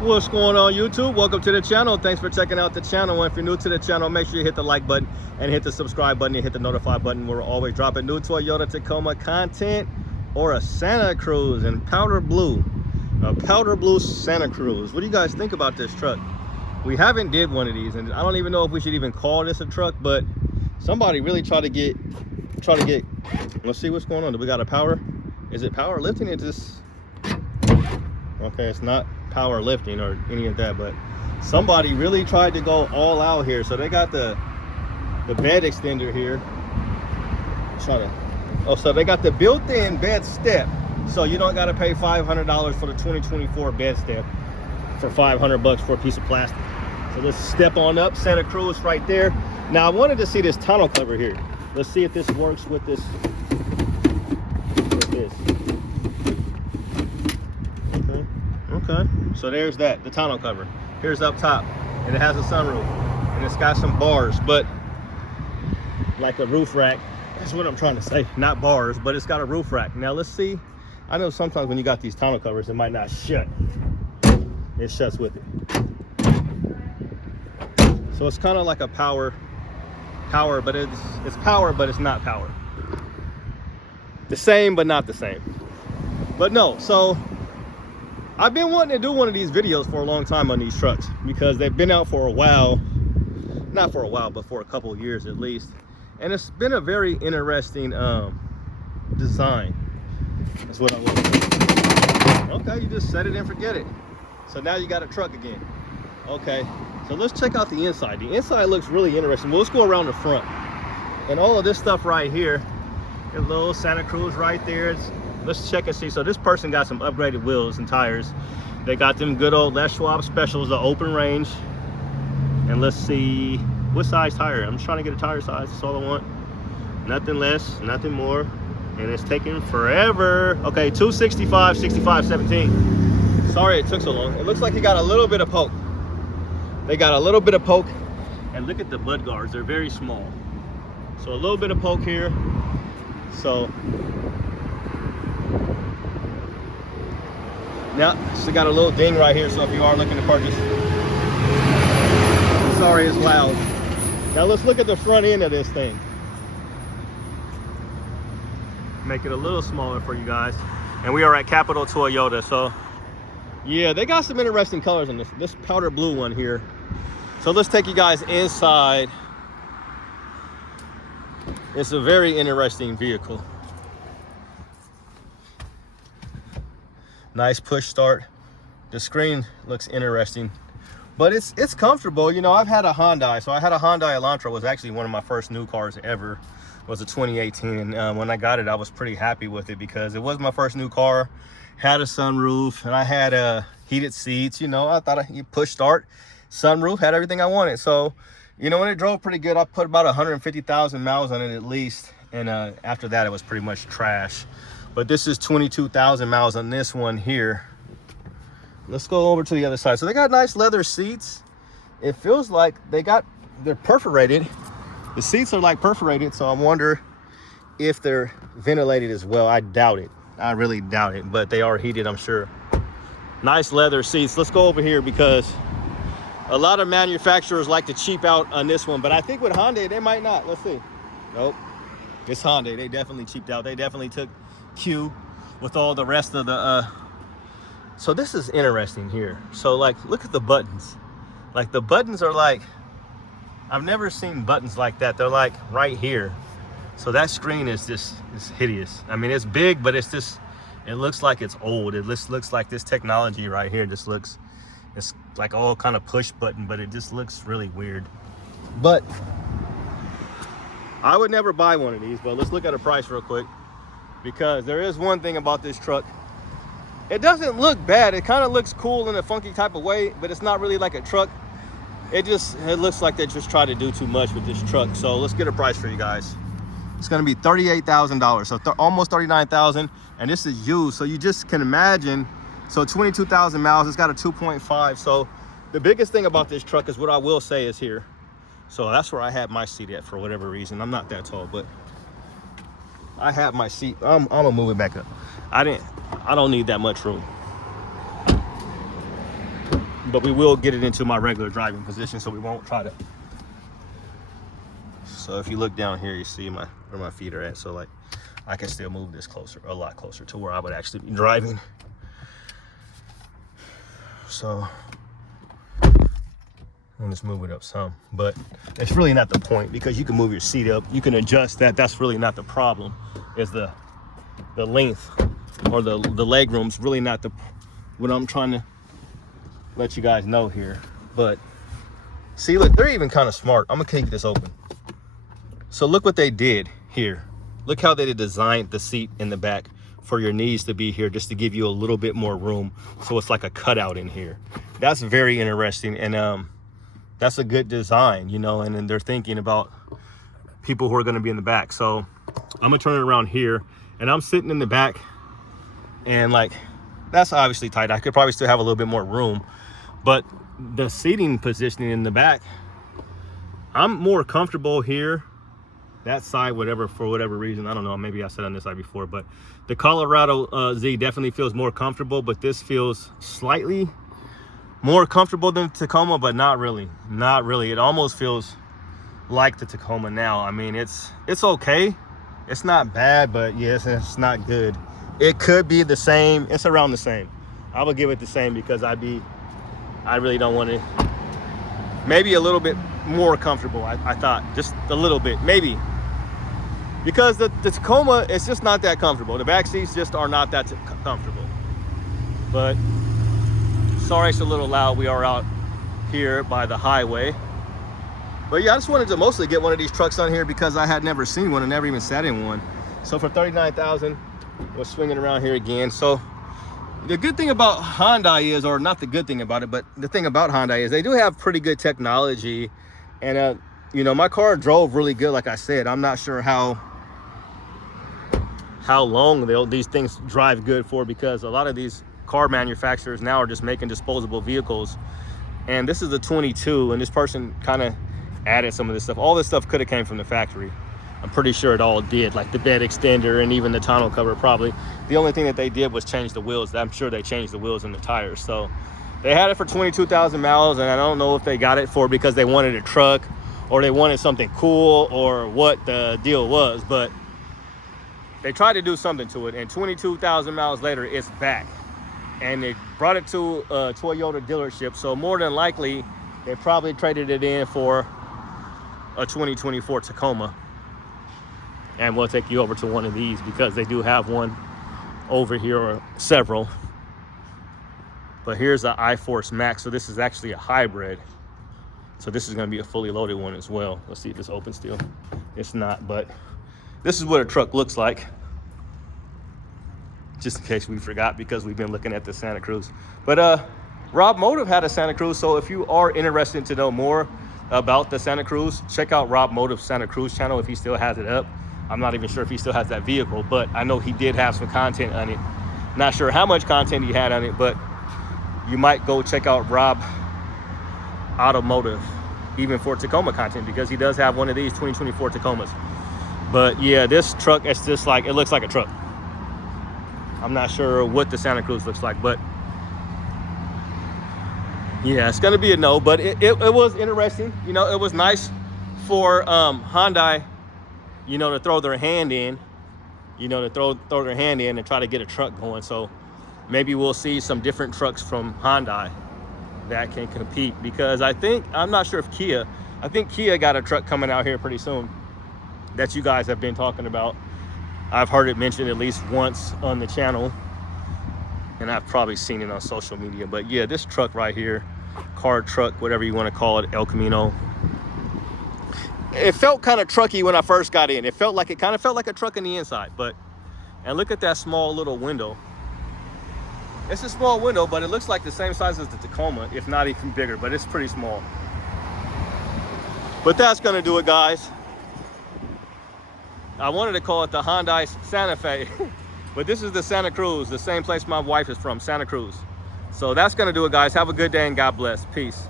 What's going on, YouTube? Welcome to the channel. Thanks for checking out the channel. And if you're new to the channel, make sure you hit the like button and hit the subscribe button and hit the notify button. We're always dropping new Toyota Tacoma content or a Santa Cruz in powder blue. A powder blue Santa Cruz. What do you guys think about this truck? We haven't did one of these, and I don't even know if we should even call this a truck, but somebody really try to get, let's see what's going on. Do we got a power? Is it power lifting? It's just, okay, it's not power lifting or any of that, but somebody really tried to go all out here. So they got the bed extender here. So they got the built-in bed step, so you don't got to pay $500 for the 2024 bed step for $500 for a piece of plastic. So let's step on up. Santa Cruz right there. Now I wanted to see this tonneau cover here. Let's see if this works with this. Okay, so there's that, the tonneau cover. Here's up top, and it has a sunroof, and it's got some bars, but like a roof rack. That's what I'm trying to say, not bars, but it's got a roof rack. Now let's see. I know sometimes when you got these tonneau covers, it might not shut. It shuts with it. So it's kind of like a power, but it's power, but it's not power. The same, but not the same. But no, so I've been wanting to do one of these videos for a long time on these trucks because they've been out for a while. Not for a while, but for a couple of years at least. And it's been a very interesting design. That's what I want to do. Okay, you just set it and forget it. So now you got a truck again. Okay, so let's check out the inside. The inside looks really interesting. Well, let's go around the front. And all of this stuff right here, a little Santa Cruz right there. Let's check and see. So this person got some upgraded wheels and tires. They got them good old Les Schwab specials, the open range. And let's see what size tire. I'm just trying to get a tire size. That's all I want. Nothing less, nothing more. And it's taking forever. Okay, 265, 65, 17. Sorry it took so long. It looks like you got a little bit of poke. They got a little bit of poke. And look at the mud guards. They're very small. So a little bit of poke here. So now, still got a little ding right here, so if you are looking to purchase, sorry it's loud. Now let's look at the front end of this thing. Make it a little smaller for you guys. And we are at Capital Toyota, so yeah, they got some interesting colors on this powder blue one here. So let's take you guys inside. It's a very interesting vehicle. Nice push start. The screen looks interesting, but it's comfortable. You know, I've had a Hyundai, so I had a Hyundai Elantra. It was actually one of my first new cars ever. It was a 2018, and when I got it, I was pretty happy with it because it was my first new car. Had a sunroof, and I had heated seats. You know, I thought you push start, sunroof, had everything I wanted. So, you know, when it drove pretty good, I put about 150,000 miles on it at least, and after that, it was pretty much trash. But this is 22,000 miles on this one here. Let's go over to the other side. So they got nice leather seats. It feels like they're perforated. The seats are like perforated, so I wonder if they're ventilated as well. I doubt it. I really doubt it, but they are heated, I'm sure. Nice leather seats. Let's go over here because a lot of manufacturers like to cheap out on this one, but I think with Hyundai, they might not. Let's see. Nope. It's Hyundai. They definitely cheaped out. They definitely took Q with all the rest of the so this is interesting here. So like, look at the buttons. Like the buttons are like, I've never seen buttons like that. They're like right here. So that screen is hideous. I mean, it's big, but it's just, it looks like it's old. It looks like this technology right here just looks, it's like all kind of push button, but it just looks really weird. But I would never buy one of these, but let's look at a price real quick. Because there is one thing about this truck. It doesn't look bad. It kind of looks cool in a funky type of way, but it's not really like a truck. It looks like they just tried to do too much with this truck. So let's get a price for you guys. It's going to be $38,000, so almost $39,000, and this is used. So you just can imagine. So 22,000 miles. It's got a 2.5. So the biggest thing about this truck is what I will say is here. So that's where I had my seat at for whatever reason. I'm not that tall, but I have my seat. I'm gonna move it back up. I don't need that much room. but we will get it into my regular driving position, so we won't try to. So if you look down here, you see where my feet are at. So like, I can still move this closer, a lot closer to where I would actually be driving. So I'll just move it up some, but it's really not the point, because you can move your seat up, you can adjust that. That's really not the problem. Is the length or the leg room's really not what I'm trying to let you guys know here. But see, look, they're even kind of smart. I'm gonna keep this open. So look what they did here. Look how they designed the seat in the back for your knees to be here, just to give you a little bit more room. So it's like a cutout in here. That's very interesting, and that's a good design, you know. And then they're thinking about people who are going to be in the back. So I'm gonna turn it around here, and I'm sitting in the back, and like, that's obviously tight. I could probably still have a little bit more room, but the seating positioning in the back, I'm more comfortable here. That side, for whatever reason, I don't know, maybe I said on this side before, but the Colorado Z definitely feels more comfortable, but this feels slightly more comfortable than Tacoma, but not really. It almost feels like the Tacoma now. I mean, it's okay. It's not bad, but yes, it's not good. It could be the same. It's around the same. I would give it the same, because I really don't want to. Maybe a little bit more comfortable. I thought just a little bit, maybe, because the Tacoma, it's just not that comfortable. The back seats just are not that comfortable. But sorry, it's a little loud. We are out here by the highway. But yeah, I just wanted to mostly get one of these trucks on here because I had never seen one and never even sat in one. So for $39,000, we're swinging around here again. So the good thing about Hyundai is, or not the good thing about it, but the thing about Hyundai is they do have pretty good technology. And you know, my car drove really good, like I said. I'm not sure how long these things drive good for, because a lot of these car manufacturers now are just making disposable vehicles. And this is a 22, and this person kind of added some of this stuff. All this stuff could have came from the factory. I'm pretty sure it all did, like the bed extender and even the tonneau cover probably. The only thing that they did was change the wheels. I'm sure they changed the wheels and the tires. So they had it for 22,000 miles, and I don't know if they got it for because they wanted a truck or they wanted something cool or what the deal was, but they tried to do something to it, and 22,000 miles later, it's back. And they brought it to a Toyota dealership, so more than likely, they probably traded it in for a 2024 Tacoma. And we'll take you over to one of these, because they do have one over here, or several. But here's the iForce Max, so this is actually a hybrid. So this is going to be a fully loaded one as well. Let's see if it's open still. It's not, but this is what a truck looks like. Just in case we forgot, because we've been looking at the Santa Cruz. But Rob Motive had a Santa Cruz, so if you are interested to know more about the Santa Cruz, check out Rob Motive's Santa Cruz channel if he still has it up. I'm not even sure if he still has that vehicle, but I know he did have some content on it. Not sure how much content he had on it, but you might go check out Rob Automotive, even for Tacoma content, because he does have one of these 2024 Tacomas. But yeah, this truck, it's just like, it looks like a truck. I'm not sure what the Santa Cruz looks like, but yeah, it's gonna be a no. But it was interesting. You know, it was nice for Hyundai, you know, to throw their hand in, throw their hand in and try to get a truck going. So maybe we'll see some different trucks from Hyundai that can compete, because I'm not sure if I think Kia got a truck coming out here pretty soon that you guys have been talking about. I've heard it mentioned at least once on the channel, and I've probably seen it on social media. But yeah, this truck right here, car truck, whatever you want to call it, El Camino, it felt kind of trucky when I first got in. It kind of felt like a truck in the inside. And look at that small little window. It's a small window, but it looks like the same size as the Tacoma, if not even bigger, but it's pretty small. But that's gonna do it, guys. I wanted to call it the Hyundai Santa Fe, but this is the Santa Cruz, the same place my wife is from, Santa Cruz. So that's gonna do it, guys. Have a good day and God bless. Peace.